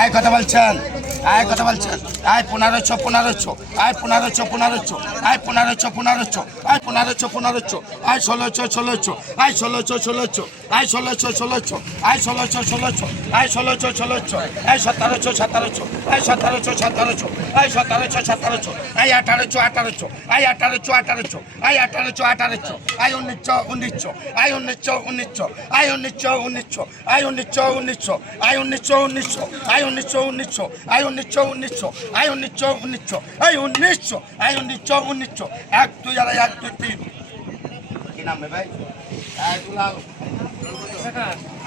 আয় কথা বলছেন, আয় কথা বলছেন, আয় 1500 1500, আয় 1500 1500, আয় 1500 1500, আয় 1500 1500, আয় 1600 1600, আয় 1600 1600, আয় 1600 1600, আয় 1600 1600, আয় 1600 1600, আয় 1700 1700, আয় 1700 1700, আয় 1700 1700, আয় 1800 1800, আয় 1800 1800, আয় 1800 1800, আয় 1900 1900, আয় 1900 1900, আয় 1900 1900, আয় 1900 1900, আয় 1900 1900, আয় 1900 1900, আয় 1900 1900, আয় 1900 1900, আয় 1900, আয় 1900 1900, 1 2 আর 1 2 3 কি নাম ভাই? দুলাল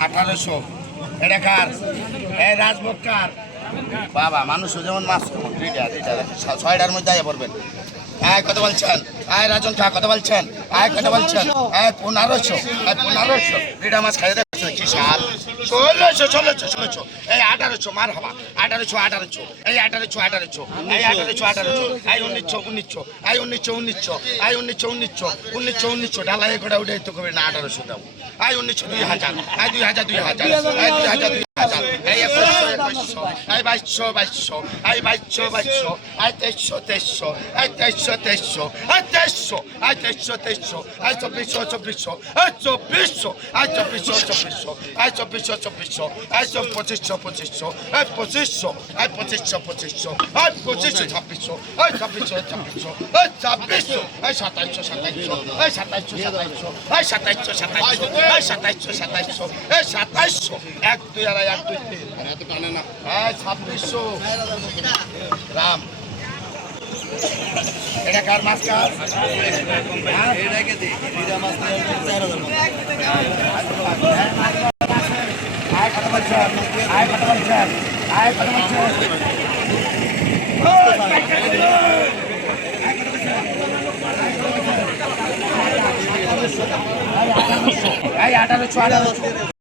1800 এটা কার? এই রাজভোগ কার? বাবা মানুষ যেমন মাছ দুইটা ছয়টার মধ্যে আয় পড়বেন। আয় কত বলছেন? আয় রাজন খা কত বলছেন? আয় কত বলছেন? আয় 1500, আয় 1500, দুইটা মাছ খাইয়ে দেখছেন কি সার? 1600 1600 1600, এই 1800 মার হবা 1800 1800, এই 1800 1800, এই 1800 1800, আয় 1900 1900, আয় 1900 1900, আয় 1900 1900, 1900 1900 ঢালাই করে উঠে তো কবে না 1800 দাও, আয় 1900 2000, আয় 2000 2000, আয় 2000 2000, এই 2100 আয় 2200 2200, আয় 2200 2200, আয় 2300 2300, আয় 2300 2300, আয় 2300, আয় 2300 2300, আয় 2400 2400, আয় 2400, আয় 2400 2400, আয় 2400 2400, আয় 2500 2500, আয় 2500, আয় 2500 2500, আয় 2500 2600, আয় 2600 2600, আয় 2600, আয় 2700 2700, আয় 2700 2700, আয় 2700 2700, আয় 2700 2700, আয় 2700, 1 2 আর 1 2 3 এত টানে না, আয় 2600 রাম। এটা কার মাছ কার? এটাকে দে এটা মাছ নিয়ে 4000 আয় কত বলছেন? আয় কত বলছেন? আয় কত বলছেন? আয় 1800 1800